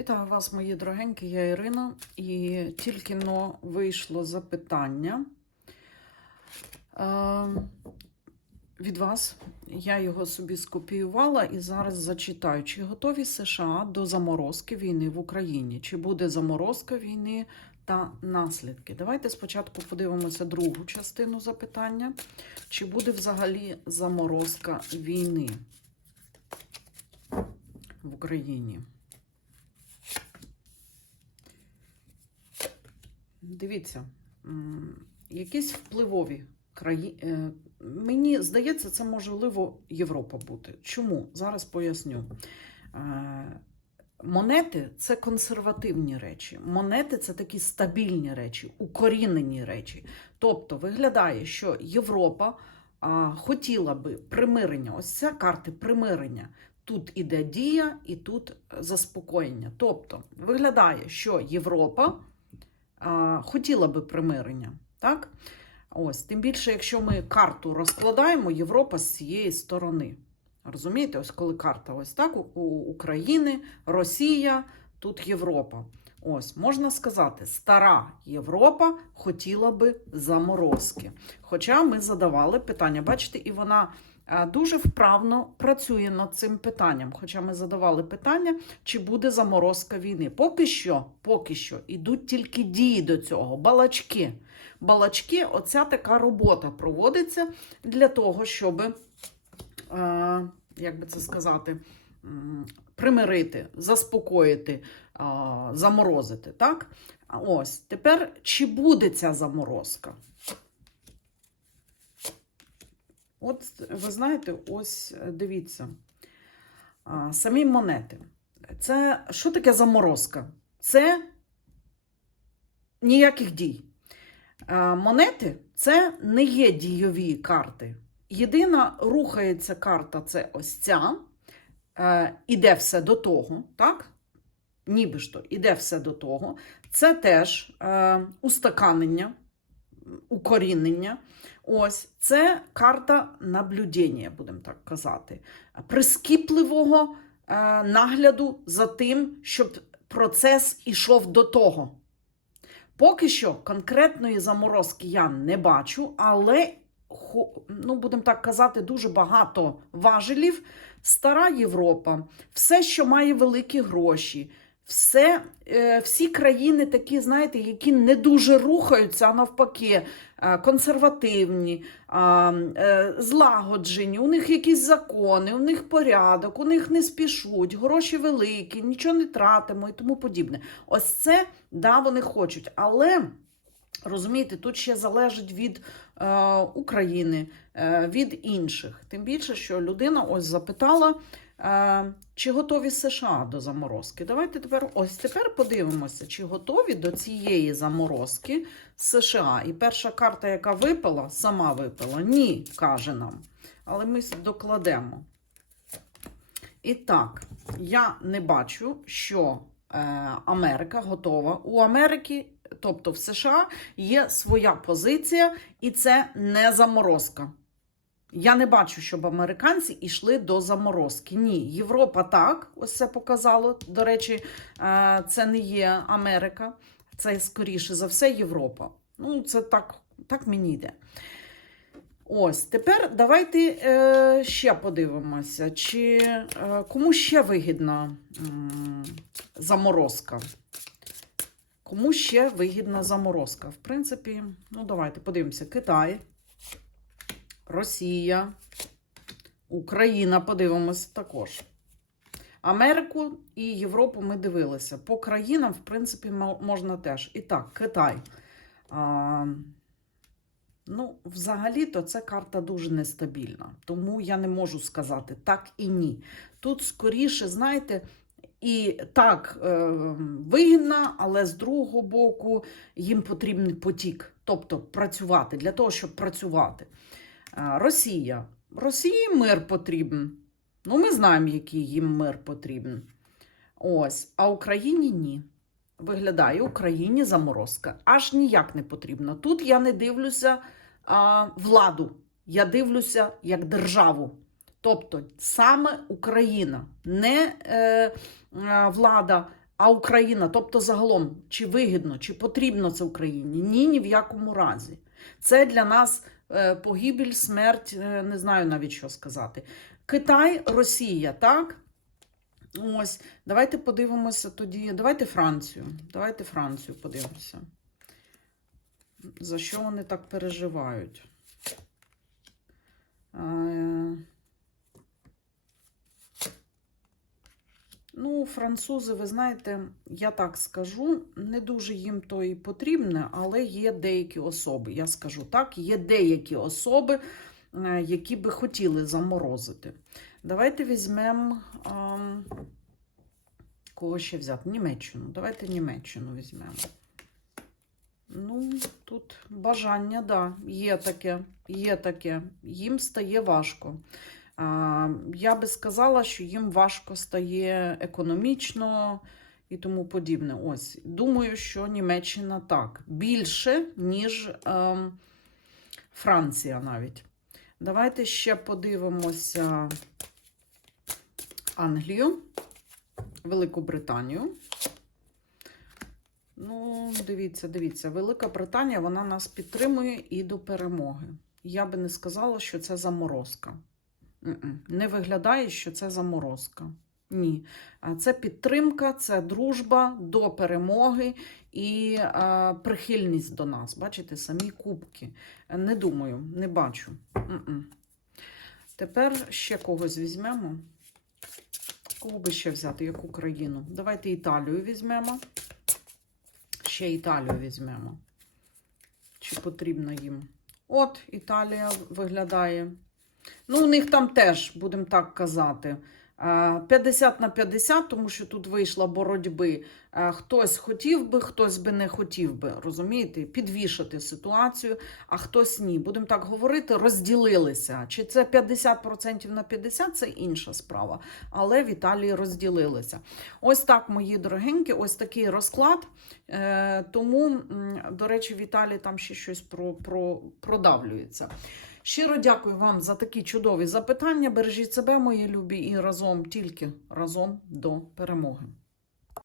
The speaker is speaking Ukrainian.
Вітаю вас, мої дорогенькі, я Ірина, і тільки но вийшло запитання е, від вас. Я його собі скопіювала і зараз зачитаю. Чи готові США до заморозки війни в Україні? Чи буде заморозка війни та наслідки? Давайте спочатку подивимося другу частину запитання. Чи буде взагалі заморозка війни в Україні? Дивіться, якісь впливові країни. Мені здається, це можливо Європа бути. Чому? Зараз поясню. Е, Монети це консервативні речі. Монети це такі стабільні речі, укорінені речі. Тобто виглядає, що Європа а, хотіла би примирення. Ось ця карти примирення. Тут іде дія і тут заспокоєння. Тобто виглядає, що Європа хотіла би примирення. Так? Ось, тим більше, якщо ми карту розкладаємо, Європа з цієї сторони. Розумієте, ось коли карта ось так, у, України, Росія, тут Європа. Ось, можна сказати, стара Європа хотіла би заморозки. Хоча ми задавали питання, бачите, і вона дуже вправно працює над цим питанням. Хоча ми задавали питання, чи буде заморозка війни. Поки що, поки що, ідуть тільки дії до цього, балачки. Балачки, оця така робота проводиться для того, щоб, е, як би це сказати, примирити, заспокоїти, е, заморозити. Так? Ось тепер чи буде ця заморозка? От ви знаєте, ось е, дивіться, самі монети. Це що таке заморозка? Це ніяких дій. Монети це не є дійові карти. Єдина рухається карта це ось ця. Е, Іде все до того, так? Ніби то, іде все до того. Це теж е, устаканення, укорінення. Ось це карта наблюдення, будемо так казати, прискіпливого е, нагляду за тим, щоб процес ішов до того. Поки що конкретної заморозки я не бачу, але, ну, будемо так казати, дуже багато важелів. Стара Європа, все, що має великі гроші, все, е, всі країни такі, знаєте, які не дуже рухаються, а навпаки, е, консервативні, е, злагоджені, у них якісь закони, у них порядок, у них не спішуть, гроші великі, нічого не тратимо і тому подібне. Ось це, да, вони хочуть. Але розумієте, тут ще залежить від України, від інших. Тим більше, що людина ось запитала. Чи готові США до заморозки? Давайте тепер ось тепер подивимося, чи готові до цієї заморозки США. І перша карта, яка випала, сама випала. Ні, каже нам. Але ми докладемо. І так, я не бачу, що е, Америка готова. У Америки, тобто в США, є своя позиція, і це не заморозка. Я не бачу, щоб американці йшли до заморозки. Ні, Європа так, ось це показало. До речі, е, це не є Америка, це скоріше за все Європа. Ну, це так, так мені йде. Ось, тепер давайте е, ще подивимося, чи е, кому ще вигідна м, заморозка. Кому ще вигідна заморозка? В принципі, ну давайте подивимося: Китай, Росія, Україна, подивимося також. Америку і Європу ми дивилися. По країнам, в принципі, можна теж. І так, Китай. А, ну, взагалі-то ця карта дуже нестабільна. Тому я не можу сказати так і ні. Тут скоріше, знаєте, і так е, вигідна, але з другого боку їм потрібний потік, тобто працювати для того, щоб працювати. Росія. Росії мир потрібен. Ну, ми знаємо, який їм мир потрібен. Ось, а Україні ні. Виглядає Україні заморозка. Аж ніяк не потрібно. Тут я не дивлюся а, владу, я дивлюся як державу. Тобто саме Україна, не е, влада А Україна, тобто загалом, чи вигідно, чи потрібно це Україні? Ні, ні в якому разі. Це для нас погибель, смерть, е, не знаю навіть що сказати. Китай, Росія, так? Ось, давайте подивимося тоді. Давайте Францію. Давайте Францію подивимося. За що вони так переживають? Е, Ну, французи, ви знаєте, я так скажу, не дуже їм то і потрібне, але є деякі особи. Я скажу так, є деякі особи, е, які би хотіли заморозити. Давайте візьмемо. Кого ще взяти? Німеччину. Давайте Німеччину візьмемо. Ну, тут бажання, да, є таке, є таке. Їм стає важко. Я би сказала, що їм важко стає економічно і тому подібне. Ось, думаю, що Німеччина так. Більше, ніж ем, Франція навіть. Давайте ще подивимося Англію, Велику Британію. Ну, дивіться, дивіться, Велика Британія вона нас підтримує і до перемоги. Я би не сказала, що це заморозка. Не виглядає, що це заморозка. Ні. Це підтримка, це дружба до перемоги і е, прихильність до нас. Бачите, самі кубки. Не думаю, не бачу. Тепер ще когось візьмемо. Кого би ще взяти? Яку країну? Давайте Італію візьмемо. Ще Італію візьмемо. Чи потрібно їм? От Італія виглядає. Ну, у них там теж, будемо так казати, е, 50 на 50, тому що тут вийшла боротьби. Е, Хтось хотів би, хтось би не хотів би, розумієте, підвішати ситуацію, а хтось ні. Будемо так говорити, розділилися. Чи це 50% на 50% це інша справа. Але в Італії розділилися. Ось так, мої дорогенькі, ось такий розклад. Е, Тому, до речі, в Італії там ще щось про, про, продавлюється. Щиро дякую вам за такі чудові запитання. Бережіть себе, мої любі, і разом, тільки разом до перемоги.